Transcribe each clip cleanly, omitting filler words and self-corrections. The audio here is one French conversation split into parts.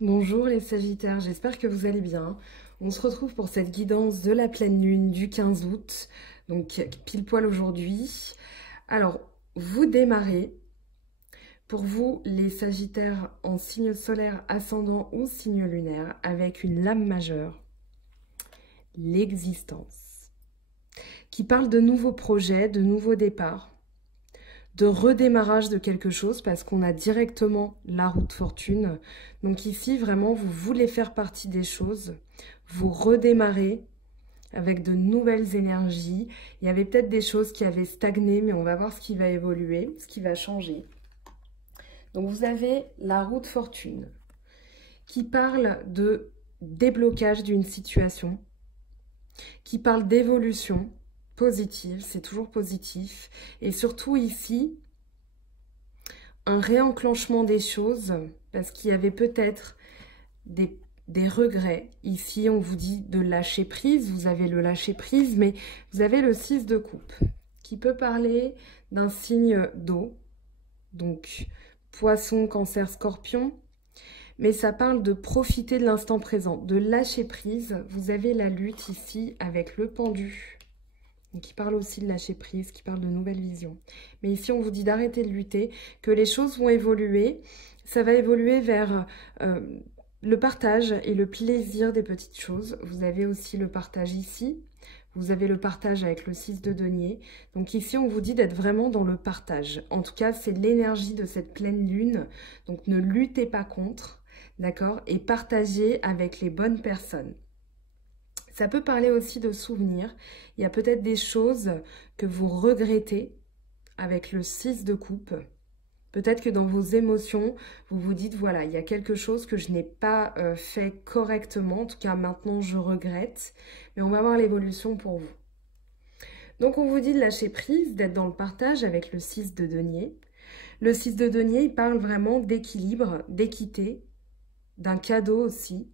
Bonjour les Sagittaires, j'espère que vous allez bien. On se retrouve pour cette guidance de la pleine lune du 15 août, donc pile poil aujourd'hui. Alors, vous démarrez, pour vous les Sagittaires en signe solaire, ascendant ou signe lunaire, avec une lame majeure, l'existence, qui parle de nouveaux projets, de nouveaux départs, de redémarrage de quelque chose parce qu'on a directement la roue de fortune. Donc ici, vraiment, vous voulez faire partie des choses, vous redémarrez avec de nouvelles énergies. Il y avait peut-être des choses qui avaient stagné, mais on va voir ce qui va évoluer, ce qui va changer. Donc vous avez la roue de fortune qui parle de déblocage d'une situation, qui parle d'évolution positive, c'est toujours positif. Et surtout ici, un réenclenchement des choses, parce qu'il y avait peut-être des regrets. Ici, on vous dit de lâcher prise, vous avez le lâcher prise, mais vous avez le 6 de coupe, qui peut parler d'un signe d'eau, donc poisson, cancer, scorpion, mais ça parle de profiter de l'instant présent, de lâcher prise. Vous avez la lutte ici avec le pendu, qui parle aussi de lâcher prise, qui parle de nouvelles visions. Mais ici, on vous dit d'arrêter de lutter, que les choses vont évoluer. Ça va évoluer vers le partage et le plaisir des petites choses. Vous avez aussi le partage ici. Vous avez le partage avec le 6 de denier. Donc ici, on vous dit d'être vraiment dans le partage. En tout cas, c'est l'énergie de cette pleine lune. Donc ne luttez pas contre, d'accord? Et partagez avec les bonnes personnes. Ça peut parler aussi de souvenirs. Il y a peut-être des choses que vous regrettez avec le 6 de coupe. Peut-être que dans vos émotions, vous vous dites, voilà, il y a quelque chose que je n'ai pas fait correctement. En tout cas, maintenant, je regrette. Mais on va voir l'évolution pour vous. Donc, on vous dit de lâcher prise, d'être dans le partage avec le 6 de denier. Le 6 de denier, il parle vraiment d'équilibre, d'équité, d'un cadeau aussi,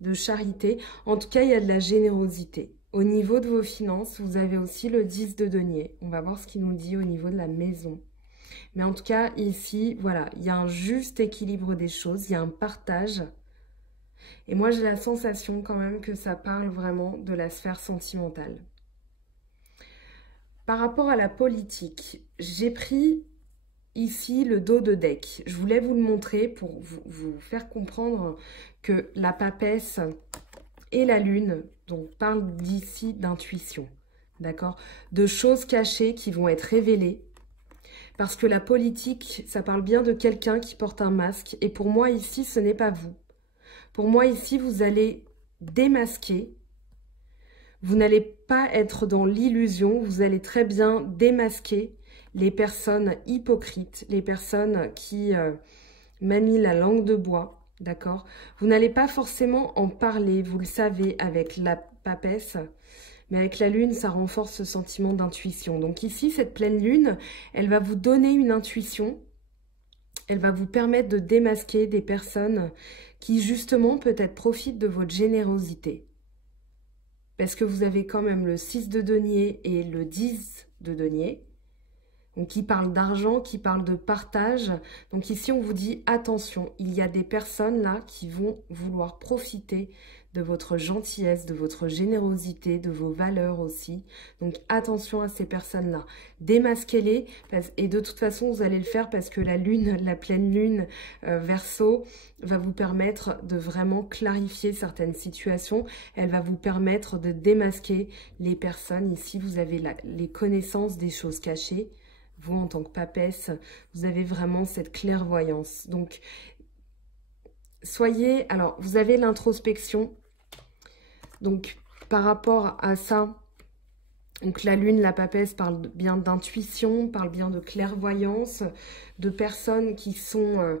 de charité. En tout cas, il y a de la générosité. Au niveau de vos finances, vous avez aussi le 10 de denier. On va voir ce qu'il nous dit au niveau de la maison. Mais en tout cas, ici, voilà, il y a un juste équilibre des choses, il y a un partage. Et moi, j'ai la sensation quand même que ça parle vraiment de la sphère sentimentale. Par rapport à la politique, j'ai pris ici le dos de deck. Je voulais vous le montrer pour vous faire comprendre que la papesse et la lune, donc parle d'ici d'intuition, d'accord? De choses cachées qui vont être révélées. Parce que la politique, ça parle bien de quelqu'un qui porte un masque. Et pour moi, ici, ce n'est pas vous. Pour moi, ici, vous allez démasquer. Vous n'allez pas être dans l'illusion. Vous allez très bien démasquer les personnes hypocrites, les personnes qui manient la langue de bois, d'accord? Vous n'allez pas forcément en parler, vous le savez, avec la papesse. Mais avec la lune, ça renforce ce sentiment d'intuition. Donc ici, cette pleine lune, elle va vous donner une intuition. Elle va vous permettre de démasquer des personnes qui, justement, peut-être profitent de votre générosité. Parce que vous avez quand même le 6 de denier et le 10 de denier. Donc qui parle d'argent, qui parle de partage. Donc ici, on vous dit attention, il y a des personnes là qui vont vouloir profiter de votre gentillesse, de votre générosité, de vos valeurs aussi. Donc attention à ces personnes-là. Démasquez-les et de toute façon, vous allez le faire parce que la lune, la pleine lune Verseau va vous permettre de vraiment clarifier certaines situations. Elle va vous permettre de démasquer les personnes. Ici, vous avez les connaissances des choses cachées. Vous, en tant que papesse, vous avez vraiment cette clairvoyance. Donc, soyez... Alors, vous avez l'introspection. Donc, par rapport à ça, donc la lune, la papesse parle bien d'intuition, parle bien de clairvoyance, de personnes qui sont...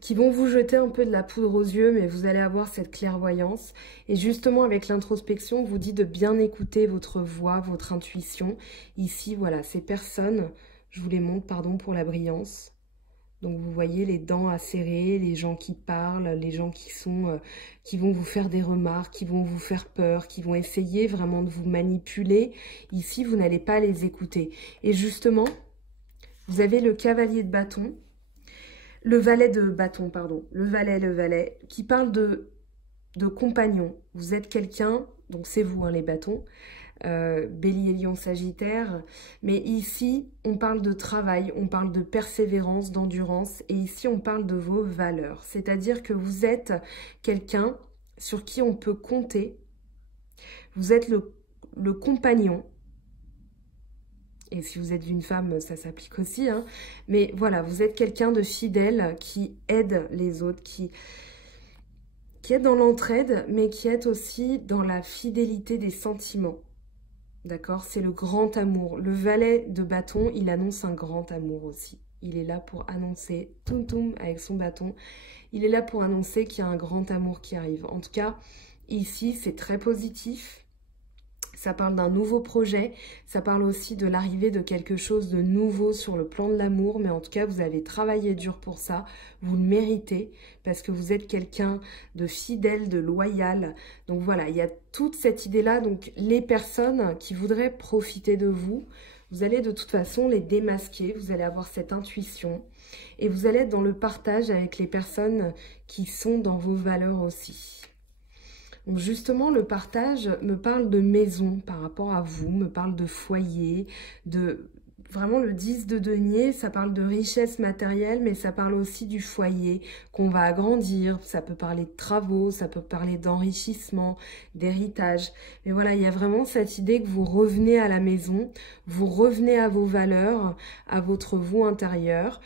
qui vont vous jeter un peu de la poudre aux yeux, mais vous allez avoir cette clairvoyance. Et justement, avec l'introspection, on vous dit de bien écouter votre voix, votre intuition. Ici, voilà, ces personnes, je vous les montre, pardon pour la brillance. Donc, vous voyez les dents acérées, les gens qui parlent, les gens qui vont vous faire des remarques, qui vont vous faire peur, qui vont essayer vraiment de vous manipuler. Ici, vous n'allez pas les écouter. Et justement, vous avez le cavalier de bâton. Le valet de bâton, pardon. Le valet, qui parle de compagnon. Vous êtes quelqu'un, donc c'est vous, hein, les bâtons, Bélier, Lion, Sagittaire. Mais ici, on parle de travail, on parle de persévérance, d'endurance. Et ici, on parle de vos valeurs. C'est-à-dire que vous êtes quelqu'un sur qui on peut compter. Vous êtes le compagnon. Et si vous êtes une femme, ça s'applique aussi. Hein. Mais voilà, vous êtes quelqu'un de fidèle qui aide les autres, qui est dans l'entraide, mais qui est aussi dans la fidélité des sentiments. D'accord? C'est le grand amour. Le valet de bâton, il annonce un grand amour aussi. Il est là pour annoncer, toum toum, avec son bâton, il est là pour annoncer qu'il y a un grand amour qui arrive. En tout cas, ici, c'est très positif. Ça parle d'un nouveau projet, ça parle aussi de l'arrivée de quelque chose de nouveau sur le plan de l'amour, mais en tout cas, vous avez travaillé dur pour ça, vous le méritez, parce que vous êtes quelqu'un de fidèle, de loyal. Donc voilà, il y a toute cette idée-là. Donc les personnes qui voudraient profiter de vous, vous allez de toute façon les démasquer, vous allez avoir cette intuition, et vous allez être dans le partage avec les personnes qui sont dans vos valeurs aussi. Donc justement, le partage me parle de maison par rapport à vous, me parle de foyer, de vraiment le 10 de denier, ça parle de richesse matérielle, mais ça parle aussi du foyer qu'on va agrandir, ça peut parler de travaux, ça peut parler d'enrichissement, d'héritage. Mais voilà, il y a vraiment cette idée que vous revenez à la maison, vous revenez à vos valeurs, à votre vous intérieur.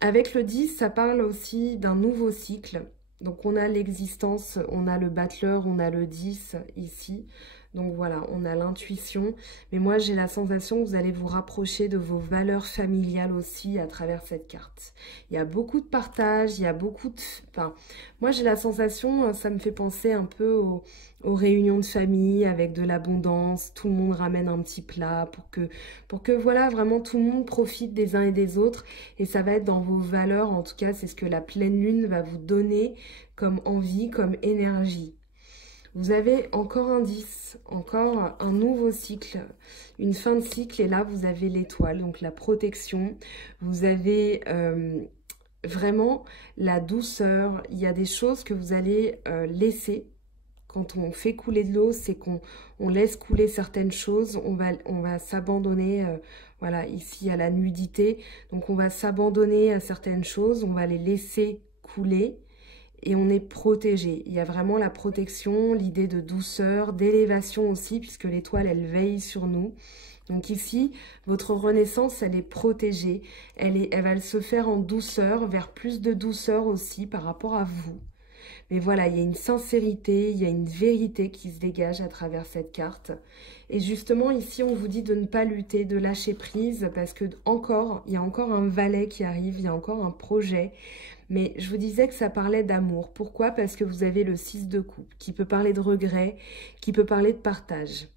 Avec le 10, ça parle aussi d'un nouveau cycle. Donc on a l'existence, on a le battleur, on a le 10 ici. Donc voilà, on a l'intuition. Mais moi j'ai la sensation que vous allez vous rapprocher de vos valeurs familiales aussi à travers cette carte. Il y a beaucoup de partage, il y a beaucoup de... Enfin, moi j'ai la sensation, ça me fait penser un peu aux réunions de famille avec de l'abondance. Tout le monde ramène un petit plat pour que voilà, vraiment tout le monde profite des uns et des autres. Et ça va être dans vos valeurs, en tout cas c'est ce que la pleine lune va vous donner comme envie, comme énergie. Vous avez encore un 10, encore un nouveau cycle, une fin de cycle, et là vous avez l'étoile, donc la protection. Vous avez vraiment la douceur. Il y a des choses que vous allez laisser. Quand on fait couler de l'eau, c'est qu'on laisse couler certaines choses. On va s'abandonner, voilà, ici à la nudité. Donc on va s'abandonner à certaines choses, on va les laisser couler. Et on est protégé. Il y a vraiment la protection, l'idée de douceur, d'élévation aussi, puisque l'étoile, elle veille sur nous. Donc ici, votre renaissance, elle est protégée. Elle va se faire en douceur, vers plus de douceur aussi par rapport à vous. Mais voilà, il y a une sincérité, il y a une vérité qui se dégage à travers cette carte. Et justement, ici, on vous dit de ne pas lutter, de lâcher prise, parce que il y a encore un valet qui arrive, il y a encore un projet. Mais je vous disais que ça parlait d'amour. Pourquoi? Parce que vous avez le 6 de coupe, qui peut parler de regret, qui peut parler de partage.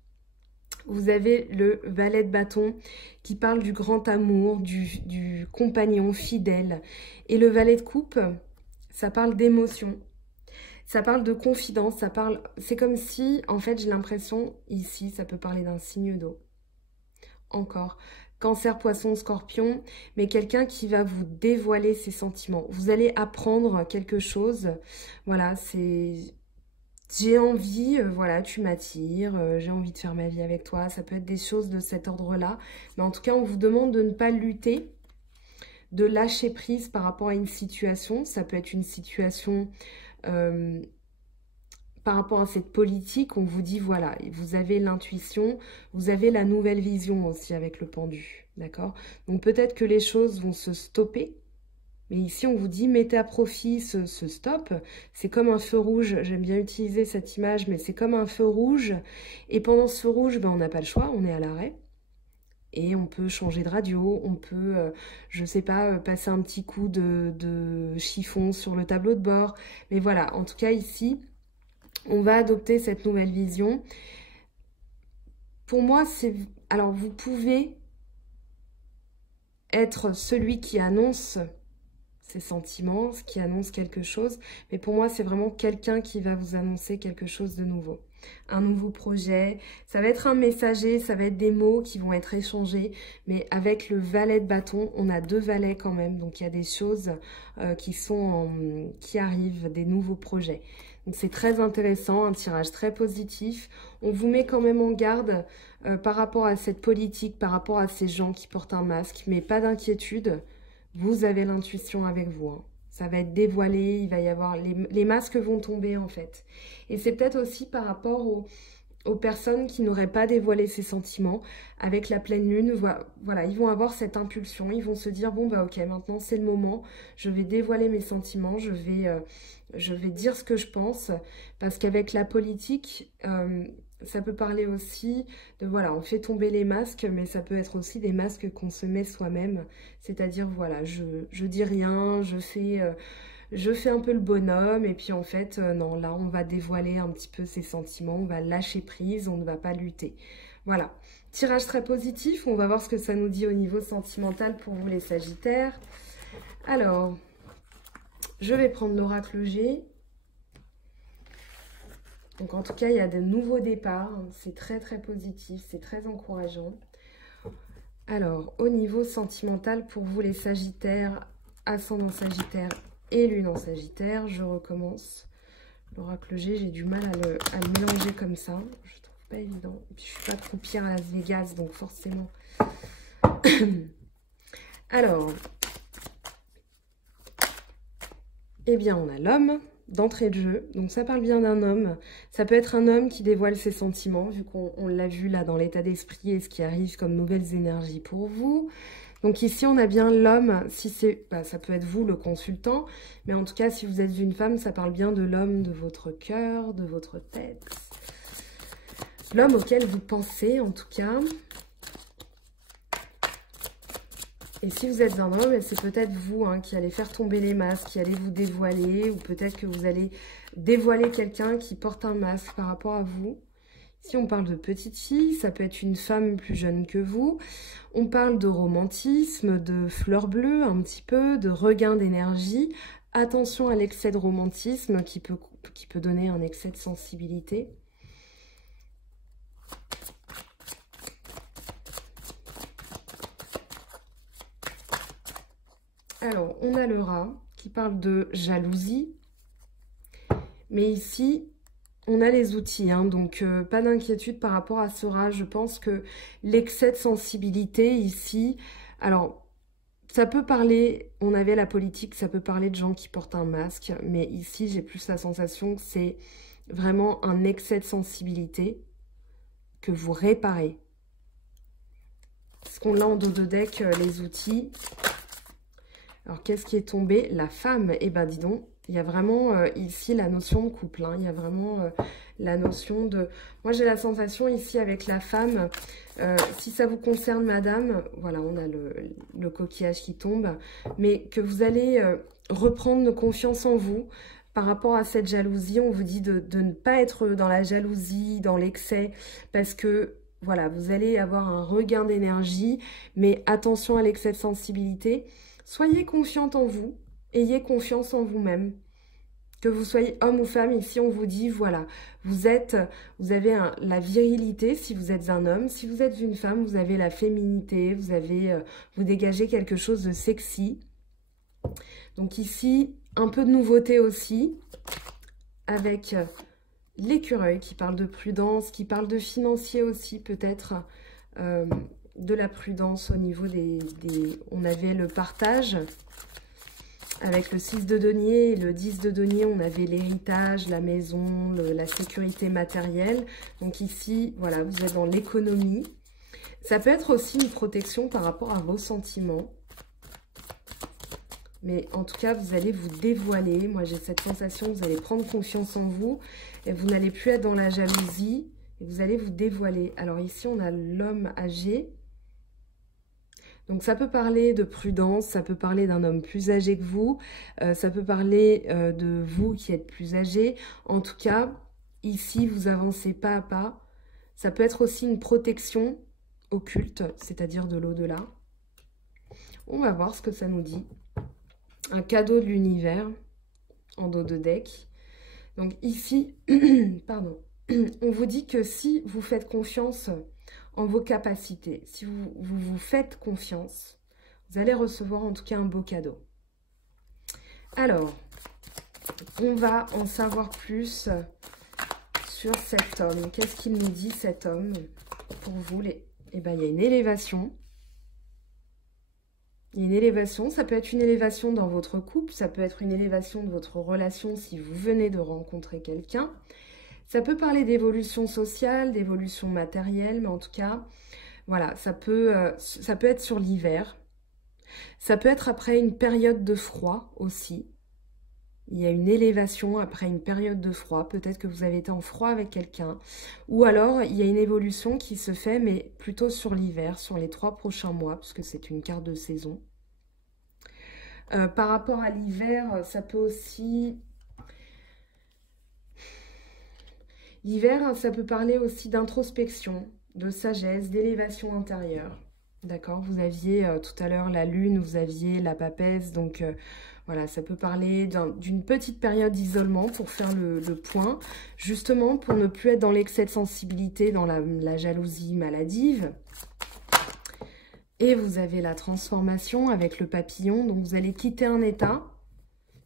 Vous avez le valet de bâton, qui parle du grand amour, du compagnon fidèle. Et le valet de coupe, ça parle d'émotion. Ça parle de confidence, ça parle... C'est comme si, en fait, j'ai l'impression, ici, ça peut parler d'un signe d'eau. Encore. Cancer, poisson, scorpion, mais quelqu'un qui va vous dévoiler ses sentiments. Vous allez apprendre quelque chose. Voilà, c'est... J'ai envie, voilà, tu m'attires, j'ai envie de faire ma vie avec toi. Ça peut être des choses de cet ordre-là. Mais en tout cas, on vous demande de ne pas lutter, de lâcher prise par rapport à une situation. Ça peut être une situation... par rapport à cette politique, on vous dit, voilà, vous avez l'intuition, vous avez la nouvelle vision aussi avec le pendu, d'accord? Donc peut-être que les choses vont se stopper, mais ici on vous dit, mettez à profit ce stop. C'est comme un feu rouge, j'aime bien utiliser cette image, mais c'est comme un feu rouge. Et pendant ce feu rouge, ben, on n'a pas le choix, on est à l'arrêt. Et on peut changer de radio, on peut, je sais pas, passer un petit coup de chiffon sur le tableau de bord. Mais voilà, en tout cas ici... On va adopter cette nouvelle vision. Pour moi, c'est... Alors, vous pouvez être celui qui annonce ses sentiments, ce qui annonce quelque chose. Mais pour moi, c'est vraiment quelqu'un qui va vous annoncer quelque chose de nouveau. Un nouveau projet, ça va être un messager, ça va être des mots qui vont être échangés. Mais avec le valet de bâton, on a 2 valets quand même. Donc il y a des choses qui arrivent, des nouveaux projets. Donc c'est très intéressant, un tirage très positif. On vous met quand même en garde par rapport à cette politique, par rapport à ces gens qui portent un masque. Mais pas d'inquiétude. Vous avez l'intuition avec vous, hein. Ça va être dévoilé, il va y avoir... Les masques vont tomber, en fait. Et c'est peut-être aussi par rapport aux personnes qui n'auraient pas dévoilé ces sentiments. Avec la pleine lune, voilà, ils vont avoir cette impulsion. Ils vont se dire, bon, bah ok, maintenant c'est le moment. Je vais dévoiler mes sentiments. Je vais dire ce que je pense. Parce qu'avec la politique... ça peut parler aussi de, voilà, on fait tomber les masques, mais ça peut être aussi des masques qu'on se met soi-même. C'est-à-dire, voilà, je dis rien, je fais un peu le bonhomme, et puis en fait, non, là, on va dévoiler un petit peu ses sentiments, on va lâcher prise, on ne va pas lutter. Voilà, tirage très positif, on va voir ce que ça nous dit au niveau sentimental pour vous les Sagittaires. Alors, je vais prendre l'oracle G. Donc en tout cas, il y a de nouveaux départs, c'est très très positif, c'est très encourageant. Alors, au niveau sentimental, pour vous les Sagittaires, ascendant Sagittaire et lune en Sagittaire, je recommence. L'oracle G, j'ai du mal à le mélanger comme ça, je trouve pas évident. Et puis je suis pas croupière à Las Vegas, donc forcément. Alors, eh bien on a l'homme. D'entrée de jeu, donc ça parle bien d'un homme, ça peut être un homme qui dévoile ses sentiments, vu qu'on l'a vu là dans l'état d'esprit et ce qui arrive comme nouvelles énergies pour vous. Donc ici on a bien l'homme, si c'est, ça peut être vous le consultant, mais en tout cas si vous êtes une femme, ça parle bien de l'homme de votre cœur, de votre tête, l'homme auquel vous pensez en tout cas. Et si vous êtes un homme, c'est peut-être vous qui allez faire tomber les masques, qui allez vous dévoiler, ou peut-être que vous allez dévoiler quelqu'un qui porte un masque par rapport à vous. Si on parle de petite fille, ça peut être une femme plus jeune que vous. On parle de romantisme, de fleurs bleues un petit peu, de regain d'énergie. Attention à l'excès de romantisme qui peut donner un excès de sensibilité. Alors, on a le rat qui parle de jalousie. Mais ici, on a les outils, donc pas d'inquiétude par rapport à ce rat. Je pense que l'excès de sensibilité ici... Alors, ça peut parler... On avait la politique, ça peut parler de gens qui portent un masque. Mais ici, j'ai plus la sensation que c'est vraiment un excès de sensibilité que vous réparez. Parce qu'on a en dos de deck les outils... Alors, qu'est-ce qui est tombé? La femme. Eh ben, dis donc, il y a vraiment ici la notion de couple. Il y a vraiment la notion de... Moi, j'ai la sensation ici avec la femme, si ça vous concerne, madame, voilà, on a le coquillage qui tombe, mais que vous allez reprendre confiance en vous par rapport à cette jalousie. On vous dit de ne pas être dans la jalousie, dans l'excès, parce que... Voilà, vous allez avoir un regain d'énergie, mais attention à l'excès de sensibilité. Soyez confiante en vous, ayez confiance en vous-même. Que vous soyez homme ou femme, ici on vous dit, voilà, vous avez la virilité si vous êtes un homme. Si vous êtes une femme, vous avez la féminité, vous dégagez quelque chose de sexy. Donc ici, un peu de nouveauté aussi, avec l'écureuil qui parle de prudence, qui parle de financier aussi peut-être, de la prudence au niveau on avait le partage avec le 6 de denier et le 10 de denier, on avait l'héritage, la maison, la sécurité matérielle. Donc ici, voilà, vous êtes dans l'économie. Ça peut être aussi une protection par rapport à vos sentiments. Mais en tout cas, vous allez vous dévoiler. Moi, j'ai cette sensation que vous allez prendre confiance en vous et vous n'allez plus être dans la jalousie et vous allez vous dévoiler. Alors ici, on a l'homme âgé. Donc ça peut parler de prudence, ça peut parler d'un homme plus âgé que vous, ça peut parler de vous qui êtes plus âgé. En tout cas, ici, vous avancez pas à pas. Ça peut être aussi une protection occulte, c'est-à-dire de l'au-delà. On va voir ce que ça nous dit. un cadeau de l'univers en dos de deck. Donc ici, pardon, on vous dit que si vous faites confiance en vos capacités, si vous faites confiance, vous allez recevoir en tout cas un beau cadeau. Alors, on va en savoir plus sur cet homme. Qu'est-ce qu'il nous dit cet homme pour vous? Eh ben, il y a une élévation. Il y a une élévation, ça peut être une élévation dans votre couple, ça peut être une élévation de votre relation si vous venez de rencontrer quelqu'un. Ça peut parler d'évolution sociale, d'évolution matérielle, mais en tout cas, voilà, ça peut être sur l'hiver. Ça peut être après une période de froid aussi. Il y a une élévation après une période de froid. Peut-être que vous avez été en froid avec quelqu'un. Ou alors, il y a une évolution qui se fait, mais plutôt sur l'hiver, sur les 3 prochains mois, puisque c'est une carte de saison. Par rapport à l'hiver, ça peut aussi... L'hiver, ça peut parler aussi d'introspection, de sagesse, d'élévation intérieure. D'accord? Vous aviez tout à l'heure la lune, vous aviez la papesse, donc voilà, ça peut parler d'une petite période d'isolement pour faire le point, justement pour ne plus être dans l'excès de sensibilité, dans la jalousie maladive. Et vous avez la transformation avec le papillon, donc vous allez quitter un état.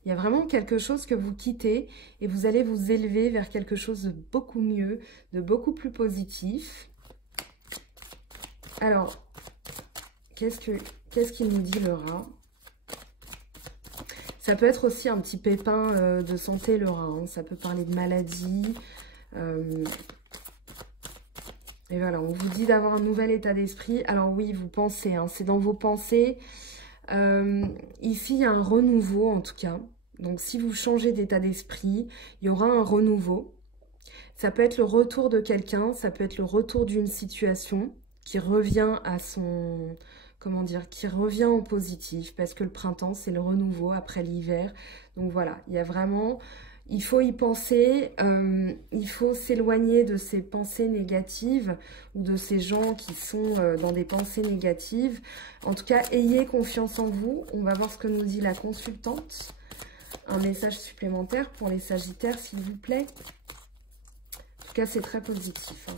Il y a vraiment quelque chose que vous quittez et vous allez vous élever vers quelque chose de beaucoup mieux, de beaucoup plus positif. Alors, qu'est-ce qu'il nous dit le rat? Ça peut être aussi un petit pépin de santé, le rat. Hein. Ça peut parler de maladie. Et voilà, on vous dit d'avoir un nouvel état d'esprit. Alors oui, vous pensez, hein, c'est dans vos pensées. Ici, il y a un renouveau en tout cas. Donc si vous changez d'état d'esprit, il y aura un renouveau. Ça peut être le retour de quelqu'un, ça peut être le retour d'une situation qui revient à son... Comment dire, qui revient en positif, parce que le printemps, c'est le renouveau après l'hiver. Donc voilà, il y a vraiment... Il faut y penser, il faut s'éloigner de ces pensées négatives ou de ces gens qui sont dans des pensées négatives. En tout cas, ayez confiance en vous. On va voir ce que nous dit la consultante. Un message supplémentaire pour les Sagittaires, s'il vous plaît. En tout cas, c'est très positif. Hein.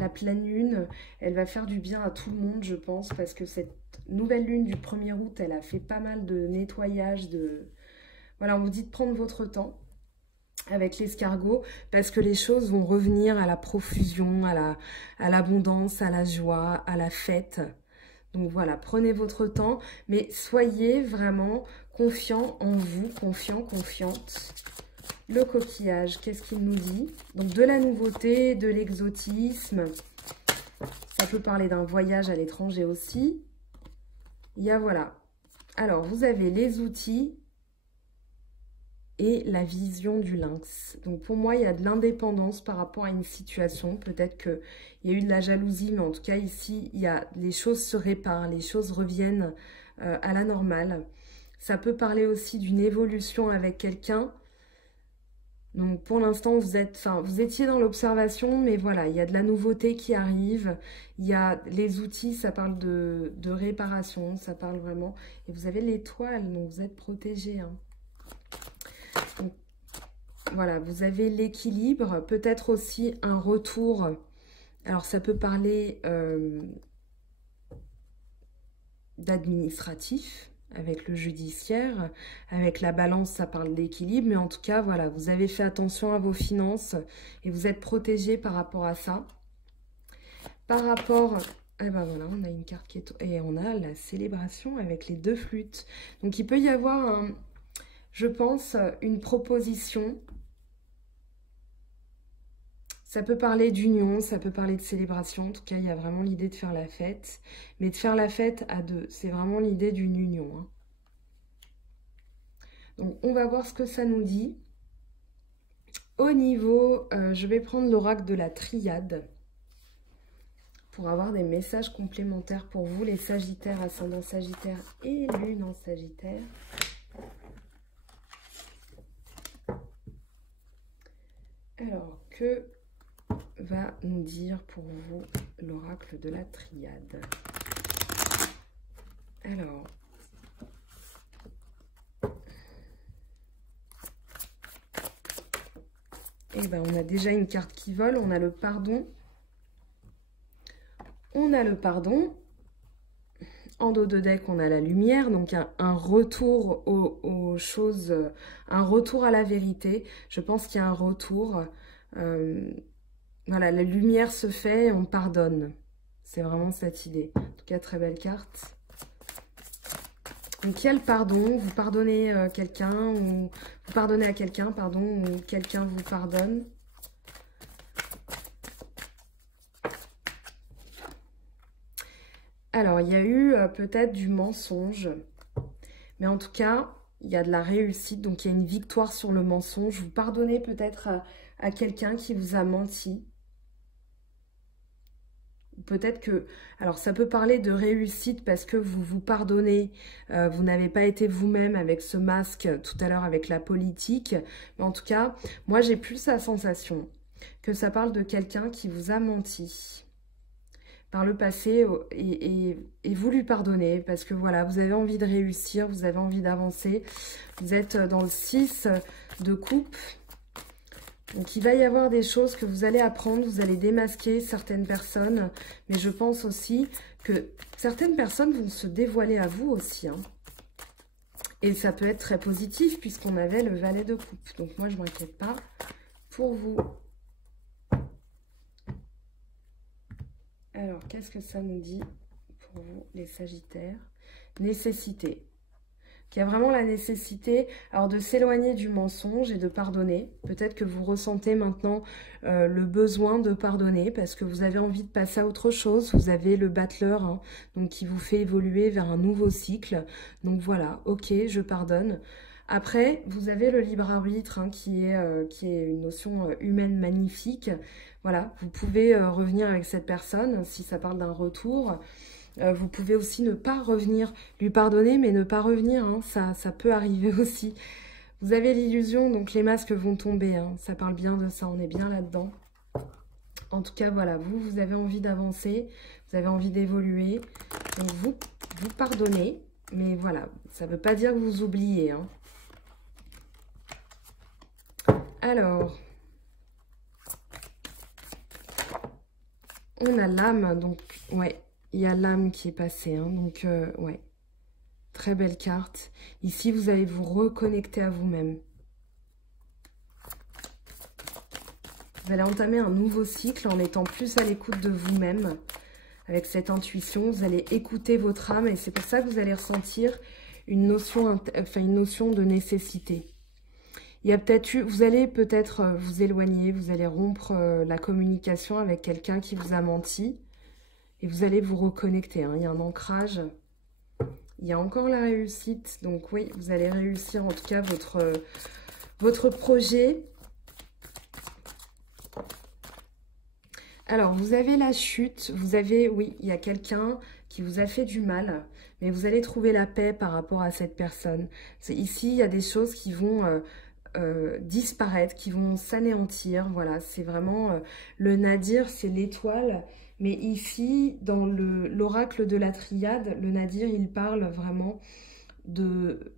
La pleine lune, elle va faire du bien à tout le monde, je pense, parce que cette nouvelle lune du 1er août, elle a fait pas mal de nettoyage, Voilà, on vous dit de prendre votre temps avec l'escargot parce que les choses vont revenir à la profusion, à l'abondance, à la joie, à la fête. Donc voilà, prenez votre temps, mais soyez vraiment confiants en vous, confiante. Le coquillage, qu'est-ce qu'il nous dit? Donc de la nouveauté, de l'exotisme. Ça peut parler d'un voyage à l'étranger aussi. Il y a voilà. Alors, vous avez les outils et la vision du lynx. Donc pour moi, il y a de l'indépendance par rapport à une situation. Peut-être qu'il y a eu de la jalousie, mais en tout cas ici, les choses se réparent, les choses reviennent à la normale. Ça peut parler aussi d'une évolution avec quelqu'un. Donc pour l'instant, vous étiez dans l'observation, mais voilà, il y a de la nouveauté qui arrive. Il y a les outils, ça parle de réparation, ça parle vraiment... Et vous avez l'étoile, donc vous êtes protégés, hein. Donc, voilà, vous avez l'équilibre, peut-être aussi un retour. Alors, ça peut parler d'administratif avec le judiciaire. Avec la balance, ça parle d'équilibre. Mais en tout cas, voilà, vous avez fait attention à vos finances et vous êtes protégé par rapport à ça. Par rapport... Eh ben voilà, on a une carte qui est... Et on a la célébration avec les 2 flûtes. Donc, il peut y avoir... Je pense, une proposition, ça peut parler d'union, ça peut parler de célébration. En tout cas, il y a vraiment l'idée de faire la fête. Mais de faire la fête à 2, c'est vraiment l'idée d'une union. Hein. Donc, on va voir ce que ça nous dit. Au niveau, je vais prendre l'oracle de la triade pour avoir des messages complémentaires pour vous, les Sagittaires, ascendant Sagittaire et lune en Sagittaire. Alors, que va nous dire pour vous l'oracle de la triade? Alors, Et ben, on a déjà une carte qui vole, on a le pardon. On a le pardon. En dos de deck, on a la lumière, donc un retour aux choses, un retour à la vérité. Je pense qu'il y a un retour. Voilà, la lumière se fait, on pardonne. C'est vraiment cette idée. En tout cas, très belle carte. Donc, il y a le pardon. Vous pardonnez quelqu'un, ou vous pardonnez à quelqu'un, pardon, ou quelqu'un vous pardonne. Alors, il y a eu peut-être du mensonge. Mais en tout cas, il y a de la réussite. Donc, il y a une victoire sur le mensonge. Vous pardonnez peut-être à quelqu'un qui vous a menti. Peut-être que, alors ça peut parler de réussite parce que vous vous pardonnez, vous n'avez pas été vous-même avec ce masque tout à l'heure avec la politique. Mais en tout cas, moi j'ai plus la sensation que ça parle de quelqu'un qui vous a menti par le passé et vous lui pardonnez parce que voilà, vous avez envie de réussir, vous avez envie d'avancer. Vous êtes dans le 6 de coupe. Donc, il va y avoir des choses que vous allez apprendre, vous allez démasquer certaines personnes, mais je pense aussi que certaines personnes vont se dévoiler à vous aussi. Hein. Et ça peut être très positif puisqu'on avait le valet de coupe. Donc, moi, je ne m'inquiète pas pour vous. Alors, qu'est-ce que ça nous dit pour vous, les Sagittaires? Nécessité. Qu'il y a vraiment la nécessité alors de s'éloigner du mensonge et de pardonner. Peut-être que vous ressentez maintenant le besoin de pardonner parce que vous avez envie de passer à autre chose. Vous avez le battleur hein, donc qui vous fait évoluer vers un nouveau cycle. Donc voilà, ok, je pardonne. Après, vous avez le libre arbitre hein, qui est une notion humaine magnifique. Voilà, vous pouvez revenir avec cette personne si ça parle d'un retour. Vous pouvez aussi ne pas revenir, lui pardonner, mais ne pas revenir, hein, ça peut arriver aussi. Vous avez l'illusion, donc les masques vont tomber, hein, ça parle bien de ça, on est bien là-dedans. En tout cas, voilà, vous avez envie d'avancer, vous avez envie d'évoluer, donc vous pardonnez, mais voilà, ça ne veut pas dire que vous oubliez. Hein. Alors, on a l'âme, donc, ouais. Il y a l'âme qui est passée, hein, donc ouais, très belle carte. Ici, vous allez vous reconnecter à vous-même. Vous allez entamer un nouveau cycle en étant plus à l'écoute de vous-même. Avec cette intuition, vous allez écouter votre âme et c'est pour ça que vous allez ressentir une notion de nécessité. Il y a peut-être eu, vous allez peut-être vous éloigner, vous allez rompre la communication avec quelqu'un qui vous a menti. Et vous allez vous reconnecter, hein. Il y a un ancrage, il y a encore la réussite. Donc oui, vous allez réussir en tout cas votre projet. Alors, vous avez la chute, vous avez, oui, il y a quelqu'un qui vous a fait du mal, mais vous allez trouver la paix par rapport à cette personne. Ici, il y a des choses qui vont disparaître, qui vont s'anéantir. Voilà, c'est vraiment le nadir, c'est l'étoile. Mais ici, dans l'oracle de la triade, le nadir, il parle vraiment de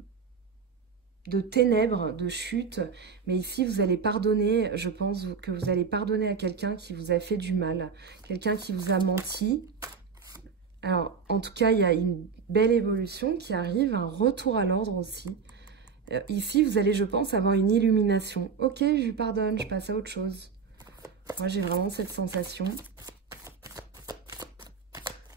ténèbres, de chute. Mais ici, vous allez pardonner, je pense que vous allez pardonner à quelqu'un qui vous a fait du mal, quelqu'un qui vous a menti. Alors, en tout cas, il y a une belle évolution qui arrive, un retour à l'ordre aussi. Ici, vous allez, je pense, avoir une illumination. Ok, je lui pardonne, je passe à autre chose. Moi, j'ai vraiment cette sensation.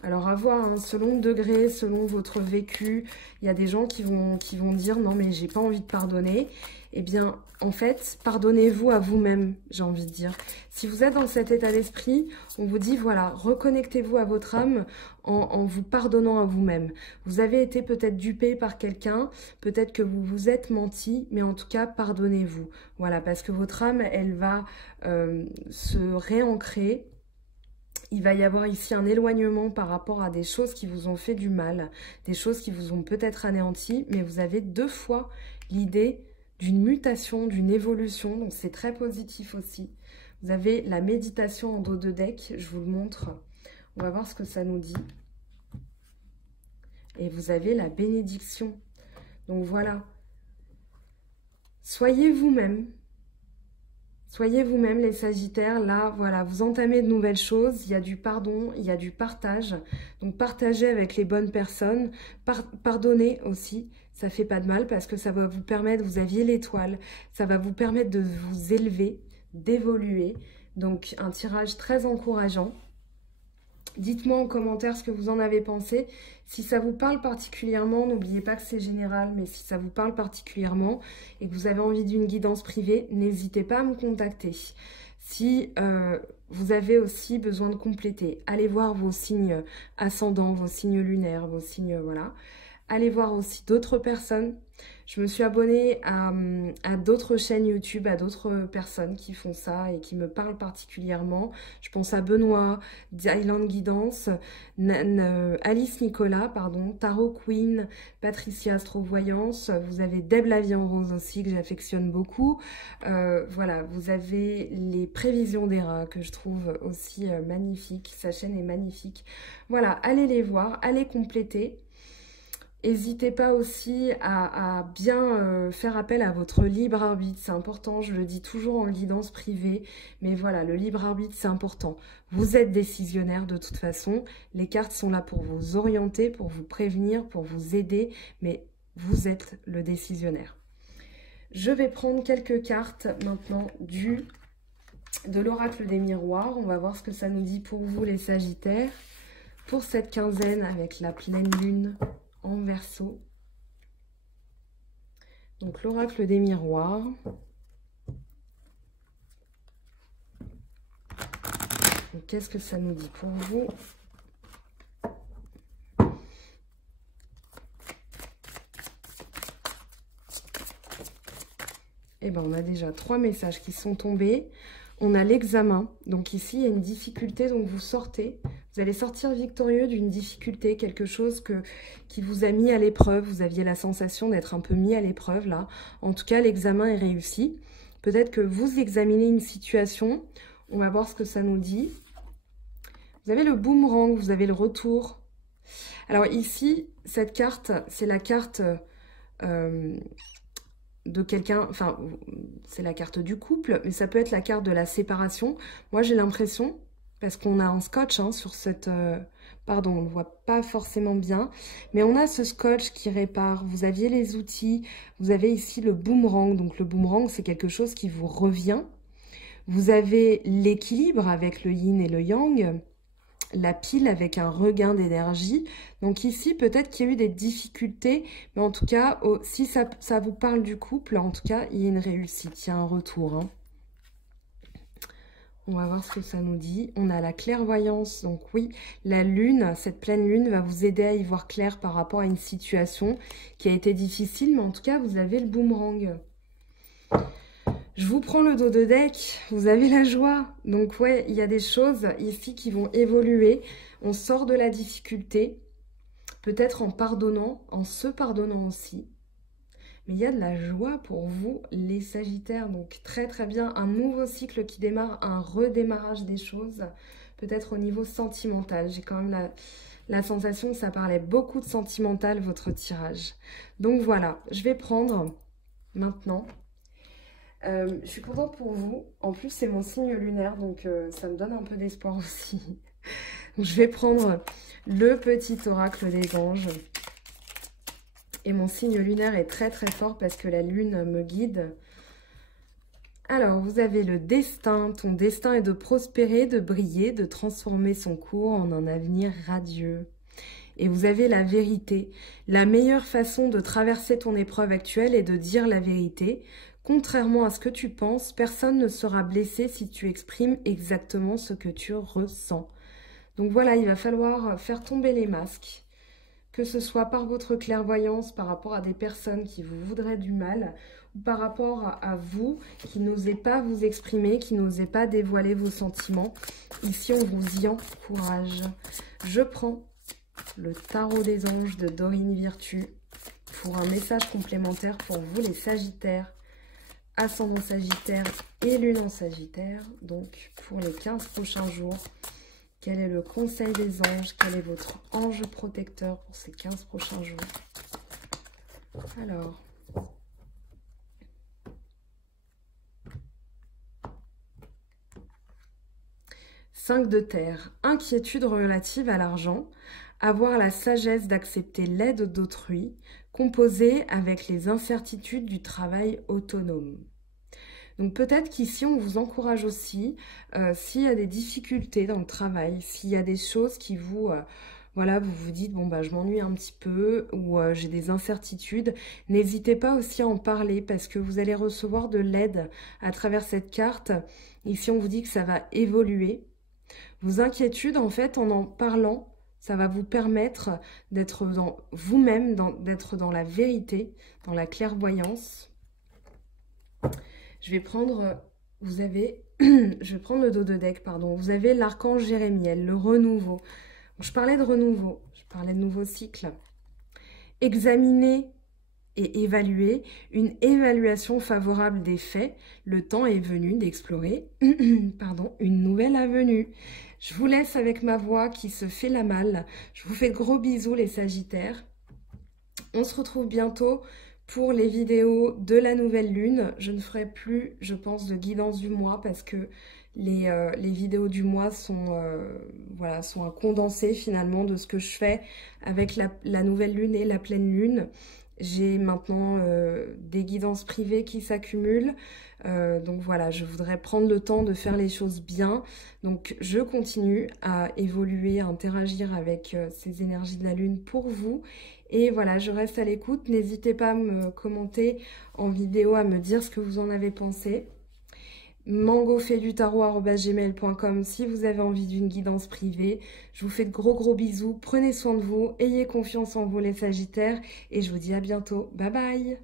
Alors, à voir, hein, selon le degré, selon votre vécu, il y a des gens qui vont dire « Non, mais j'ai pas envie de pardonner ». Eh bien, en fait, pardonnez-vous à vous-même, j'ai envie de dire. Si vous êtes dans cet état d'esprit, on vous dit, voilà, reconnectez-vous à votre âme en vous pardonnant à vous-même. Vous avez été peut-être dupé par quelqu'un, peut-être que vous vous êtes menti, mais en tout cas, pardonnez-vous. Voilà, parce que votre âme, elle va se réancrer. Il va y avoir ici un éloignement par rapport à des choses qui vous ont fait du mal, des choses qui vous ont peut-être anéanti, mais vous avez deux fois l'idée d'une mutation, d'une évolution, donc c'est très positif aussi. Vous avez la méditation en dos de deck, je vous le montre, on va voir ce que ça nous dit. Et vous avez la bénédiction, donc voilà. Soyez vous-même, Soyez vous-même les Sagittaires. Là, voilà, vous entamez de nouvelles choses. Il y a du pardon, il y a du partage. Donc, partagez avec les bonnes personnes. Pardonnez aussi. Ça fait pas de mal parce que ça va vous permettre, vous aviez l'étoile. Ça va vous permettre de vous élever, d'évoluer. Donc, un tirage très encourageant. Dites-moi en commentaire ce que vous en avez pensé. Si ça vous parle particulièrement, n'oubliez pas que c'est général, mais si ça vous parle particulièrement et que vous avez envie d'une guidance privée, n'hésitez pas à me contacter. Si vous avez aussi besoin de compléter, allez voir vos signes ascendants, vos signes lunaires, vos signes, voilà. Allez voir aussi d'autres personnes. Je me suis abonnée à d'autres chaînes YouTube, à d'autres personnes qui font ça et qui me parlent particulièrement. Je pense à Benoît, d'Island Guidance, Alice Nicolas, pardon, Tarot Queen, Patricia Astrovoyance. Vous avez Deb la vie en rose aussi, que j'affectionne beaucoup. Voilà, vous avez les prévisions des rats, que je trouve aussi magnifiques. Sa chaîne est magnifique. Voilà, allez les voir, allez compléter. N'hésitez pas aussi à bien faire appel à votre libre arbitre, c'est important, je le dis toujours en guidance privée, mais voilà, le libre arbitre c'est important. Vous êtes décisionnaire de toute façon, les cartes sont là pour vous orienter, pour vous prévenir, pour vous aider, mais vous êtes le décisionnaire. Je vais prendre quelques cartes maintenant de l'oracle des miroirs, on va voir ce que ça nous dit pour vous les Sagittaires, pour cette quinzaine avec la pleine lune en Verseau. Donc l'oracle des miroirs. Qu'est-ce que ça nous dit pour vous? Eh bien, on a déjà 3 messages qui sont tombés. On a l'examen. Donc ici, il y a une difficulté, donc vous sortez. Vous allez sortir victorieux d'une difficulté, quelque chose qui vous a mis à l'épreuve. Vous aviez la sensation d'être un peu mis à l'épreuve là. En tout cas, l'examen est réussi. Peut-être que vous examinez une situation. On va voir ce que ça nous dit. Vous avez le boomerang, vous avez le retour. Alors ici, cette carte, c'est la carte de quelqu'un, enfin, c'est la carte du couple, mais ça peut être la carte de la séparation. Moi, j'ai l'impression, parce qu'on a un scotch hein, sur cette... pardon, on ne voit pas forcément bien, mais on a ce scotch qui répare. Vous aviez les outils, vous avez ici le boomerang. Donc le boomerang, c'est quelque chose qui vous revient. Vous avez l'équilibre avec le yin et le yang, la pile avec un regain d'énergie. Donc ici, peut-être qu'il y a eu des difficultés, mais en tout cas, si ça vous parle du couple, en tout cas, il y a une réussite, il y a un retour. Hein. On va voir ce que ça nous dit. On a la clairvoyance, donc oui, la lune, cette pleine lune va vous aider à y voir clair par rapport à une situation qui a été difficile, mais en tout cas, vous avez le boomerang. Je vous prends le dos de deck, vous avez la joie. Donc ouais, il y a des choses ici qui vont évoluer. On sort de la difficulté, peut-être en pardonnant, en se pardonnant aussi. Mais il y a de la joie pour vous, les Sagittaires. Donc très très bien, un nouveau cycle qui démarre, un redémarrage des choses. Peut-être au niveau sentimental. J'ai quand même la sensation que ça parlait beaucoup de sentimental, votre tirage. Donc voilà, je vais prendre maintenant... je suis contente pour vous. En plus, c'est mon signe lunaire, donc ça me donne un peu d'espoir aussi. Donc, je vais prendre le petit oracle des anges. Et mon signe lunaire est très très fort parce que la lune me guide. Alors, vous avez le destin. Ton destin est de prospérer, de briller, de transformer son cours en un avenir radieux. Et vous avez la vérité. La meilleure façon de traverser ton épreuve actuelle est de dire la vérité. Contrairement à ce que tu penses, personne ne sera blessé si tu exprimes exactement ce que tu ressens. Donc voilà, il va falloir faire tomber les masques, que ce soit par votre clairvoyance, par rapport à des personnes qui vous voudraient du mal, ou par rapport à vous qui n'osez pas vous exprimer, qui n'osez pas dévoiler vos sentiments. Ici, on vous y encourage. Je prends le tarot des anges de Dorine Virtue pour un message complémentaire pour vous les Sagittaires. Ascendant Sagittaire et Lune en Sagittaire. Donc, pour les 15 prochains jours, quel est le conseil des anges? Quel est votre ange protecteur pour ces 15 prochains jours? Alors, 5 de terre, inquiétude relative à l'argent, avoir la sagesse d'accepter l'aide d'autrui, composer avec les incertitudes du travail autonome. Donc peut-être qu'ici, on vous encourage aussi, s'il y a des difficultés dans le travail, s'il y a des choses qui vous... voilà, vous vous dites, bon, bah, je m'ennuie un petit peu ou j'ai des incertitudes. N'hésitez pas aussi à en parler parce que vous allez recevoir de l'aide à travers cette carte. Ici, on vous dit que ça va évoluer. Vos inquiétudes, en fait, en parlant, ça va vous permettre d'être dans vous-même, d'être dans la vérité, dans la clairvoyance. Je vais prendre, je vais prendre le dos de deck, pardon. Vous avez l'archange Jérémiel, le renouveau. Je parlais de renouveau, je parlais de nouveau cycle. Examiner et évaluer, une évaluation favorable des faits. Le temps est venu d'explorer pardon, une nouvelle avenue. Je vous laisse avec ma voix qui se fait la malle. Je vous fais de gros bisous les Sagittaires. On se retrouve bientôt pour les vidéos de la nouvelle lune. Je ne ferai plus, je pense, de guidance du mois parce que les vidéos du mois sont, voilà, sont un condensé finalement de ce que je fais avec la nouvelle lune et la pleine lune. J'ai maintenant des guidances privées qui s'accumulent. Donc voilà, je voudrais prendre le temps de faire les choses bien. Donc je continue à évoluer, à interagir avec ces énergies de la lune pour vous. Et voilà, je reste à l'écoute. N'hésitez pas à me commenter en vidéo, à me dire ce que vous en avez pensé. mangofaidutarot@gmail.com si vous avez envie d'une guidance privée. Je vous fais de gros bisous. Prenez soin de vous. Ayez confiance en vous les Sagittaires. Et je vous dis à bientôt. Bye bye.